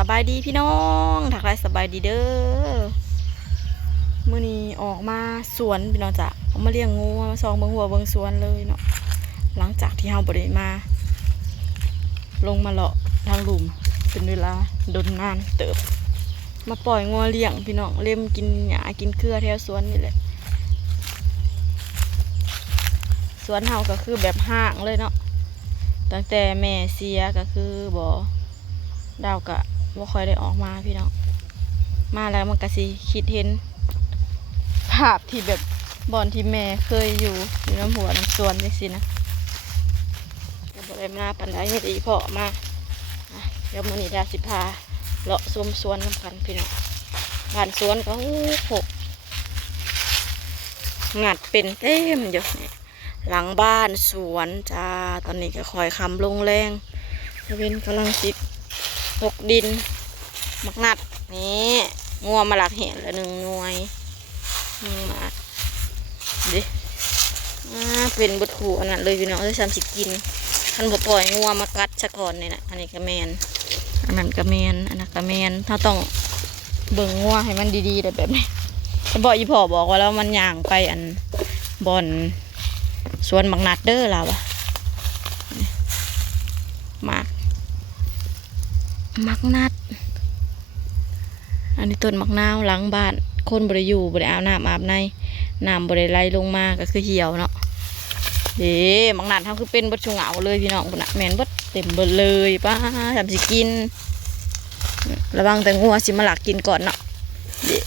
สบายดีพี่น้องถักไรสบายดีเด้อมื้อนี้ออกมาสวนพี่น้องจ้ะออกมาเลี้ยงงูมาซองเบิ่งหัวเบิ่งสวนเลยเนาะหลังจากที่เฮาบ่ได้มาลงมาเลาะทางหลุมเป็นเวลาดนนานเติบมาปล่อยงัวเลี้ยงพี่น้องเล่มกินหญ้ากินเครือแถวสวนนี่แหละสวนเฮาก็คือแบบห่างเลยเนาะตั้งแต่แม่เสียก็คือบ่ดาวกะบ่ค่อยได้ออกมาพี่น้องมาแล้วมันก็สิคิดเห็นภาพที่แบบบ่อนที่แม่เคยอยู่น้ำหัวน้ำสวนจังซี่นะก็บ่ได้มาปานใดเฮ็ดอีพ่อมาเดี๋ยวมื้อนี้ดาสิพาเลาะชมสวนนำกันพี่น้องบ้านสวนก็หกงัดเป็นเต็มอยู่หลังบ้านสวนจ้าตอนนี้ก็คอยคำลงแรงจะเป็นกำลังสิตกดินมักนัดนี่งัวมาหลักเห็นละ1 หน่วยมาดิเป็นบดขู่อันนั้นเลยพี่น้องเลย30กินคันบ่ปล่อยงัวมากัดซะก่อนนี่นะอันนี้ก็แมนอันนั้นก็แมนอันนั้นก็แมนถ้าต้องเบิ่งงัวให้มันดีๆแต่แบบนี้จะบอกอีพ่อบอกว่าแล้วมันย่างไปอันบอนสวนมักนัดเด้อเราอะมักนัดอันนี้ต้นมักนาวหลังบ้านคนบริอยู่บริอาบน้ำอาบในน้ำบริไหลลงมาก็คือเหี่ยวเนาะเด้มักนัดเขาคือเป็นบดชุงเอาเลยพี่น้องบุญนะแมนบดเต็มเบิดเลยป้าทำสิกินระวังแต่งัวสิมาหลักกินก่อนเนาะเด้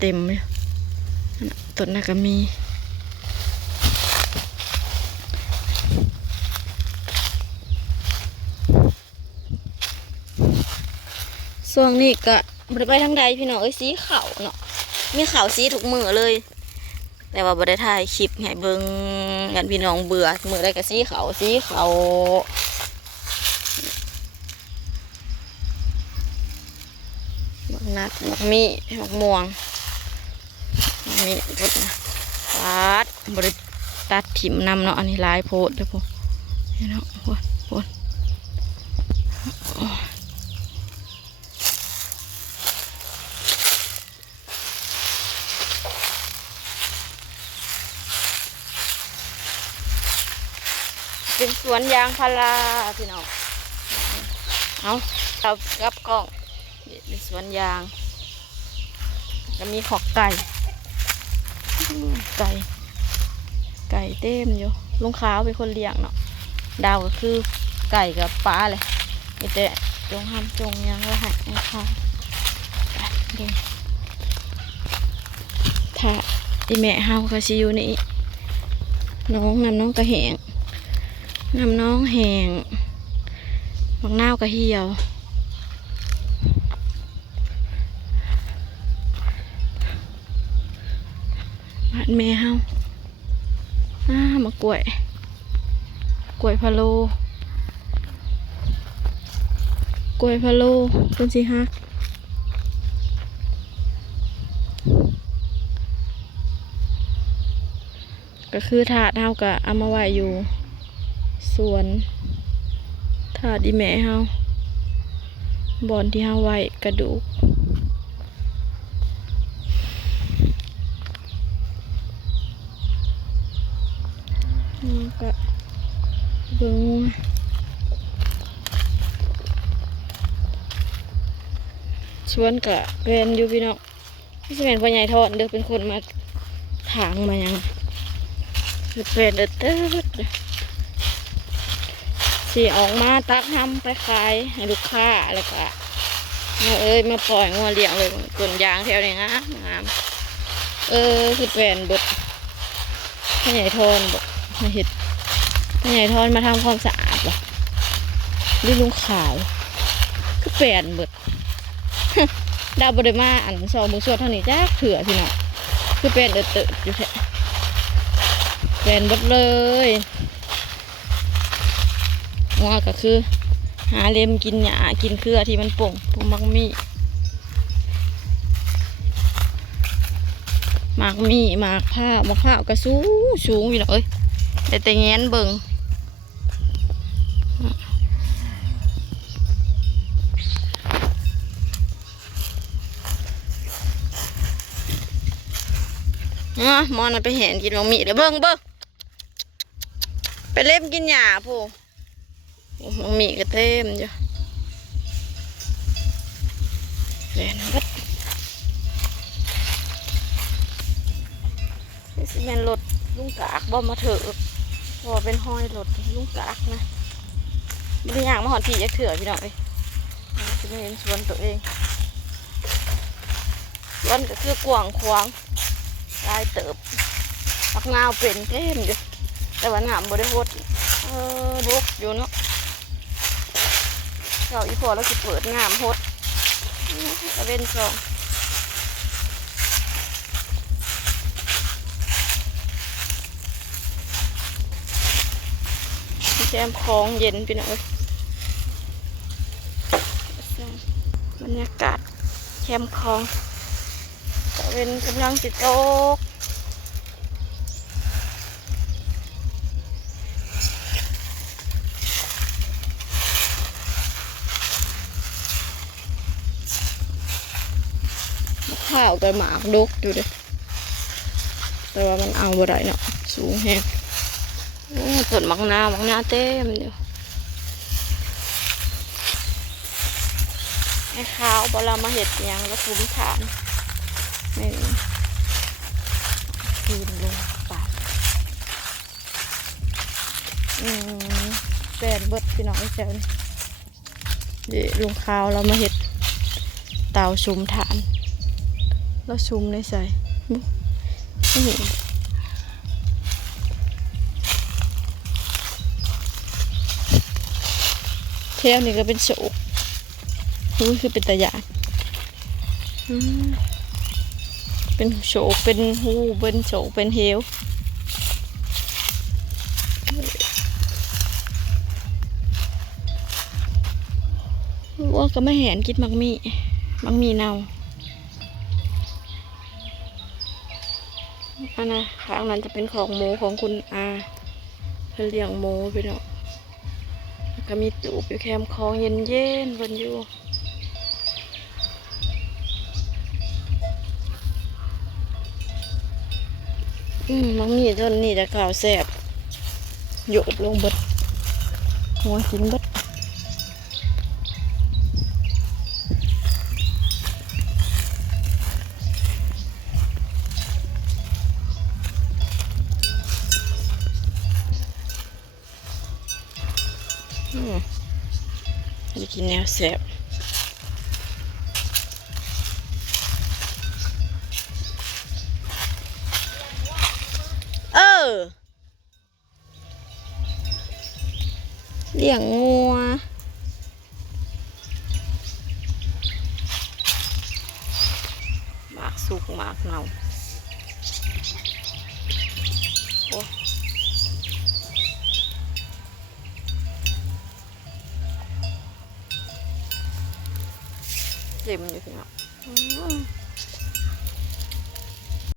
เต็มเลยต้นน่ะก็มีช่วงนี้ก็บริไปทางใดพี่น้องสีขาวเนาะมีขาวสีทุกมือเลยแต่ว่าบริถ่ายคลิปให้เบิ่งกันพี่น้องเบื่อมือได้กับสีขาวมักนัดมักมีมักม่วงนี่พุดนะตัดบริตัดถิ่มนำเนาะอันนี้ลายโพดเด้อพวกพี่น้องพวดเป็นสวนยางพาราพี่น้องเอากับกล้องเป็นสวนยางจะมีขอกไก่เต็มอยู่ลุงขาวเป็นคนเลี้ยงเนาะดาวก็คือไก่กับปลาเลยมีแต่จงห้ามจงยังไว้ให้เขาดูถ้าอีแม่เฮาก็สิอยู่นี่น้องกระแหงน้องแหงมักนาวกระเหี่ยวบ้านแม่เฮามากล้วยพะโล้เป็นสิฮักก็คือถาดเฮาก็เอามาไว้อยู่สวนถาดอีแม่เฮาบอนที่เฮาไว้กระดูกก็เบิ่งสวนกะเป็นอยู่พี่น้องที่เป็นพ่อใหญ่ทอดเด้อเป็นคนมาถางมายังเป็นเด้อสีออกมาตักทำไปขายให้ลูกค้าแล้วก็มาปล่อยงัวเลี้ยงเลยต้นยางแถวนี้งามคือเป็นบดพ่อใหญ่ทอนบดมาเห็ดพ่อใหญ่ทอนมาทำความสะอาดหรอด้วยลุงขาวคือเป็นบดดาวบริมาอันซองมือสวดเท่านี้จ้าเถื่อพี่น้องคือเป็นเตอะอยู่แท้เป็นบดเลยงัวก็คือหาเล็มกินหญ้ากินเครือที่มันป่งพวกมักมีหมากผ้ามะพร้าวก็สูงอยู่เลยแต่แง้นเบิ่ง พ มอนไปเห็นกินมังมีเดี๋ยวเบิ้งไปเล่มกินหญ้าผู้มังมีก็เต็มอยู่เล่นวัดนี่สิเป็นรถลุงกากบ่มาเถอะพอเป็นห้อยรถลุงกากนะบริย่างมาหอนผียักเถื่อพี่น้องเลยจะไม่เห็นสวนตัวเองสวนก็คือกว้างขวางลายเติบปักงาวเป็นเต็มอยู่แต่ว่าน้ำบริโภคดกอยู่เนาะเราอีพอเราจะเปิดงามโฮดตะเวนสองแช่คลองเย็นพี่น้องบรรยากาศแคมคลองตะเวนกำลังติดตกข้าวกับหมากดกอยู่เลยแต่ว่ามันเอาบ่ได้เนาะสูงแฮงต้นมักนาเต็มอยู่ไอ้ข้าวบลามาเห็ดยังก็คุ้มฐานนี่คืนลงปากแปนเบิดพี่น้องไอ้เจ้านี่ลุงข้าวเรามาเห็ดเตาชุมฐานแล้วชุมในใส่ไม่เห็นเที่ยวนี่ก็เป็นโศกนี่คือเป็นตะยานเป็นโศกเป็นหูเป็นโศกเป็นเฮวว่าก็ไม่เห็นคิดมักมีเน่าอันนะข้างนั้นจะเป็นของหมูของคุณอาเพื่อเลี้ยงหมูไปเนาะก็มีตูบอยู่แคมคลองเย็นๆบนอยู่มังมีต้นนี่จะข่าวแสบโยบลงเบิดหัวกินเบิดจะกินแนวแสบเลี้ยงงัวหมากสุกหมากเน่าโอ้เต็มอยู่พี่น้อง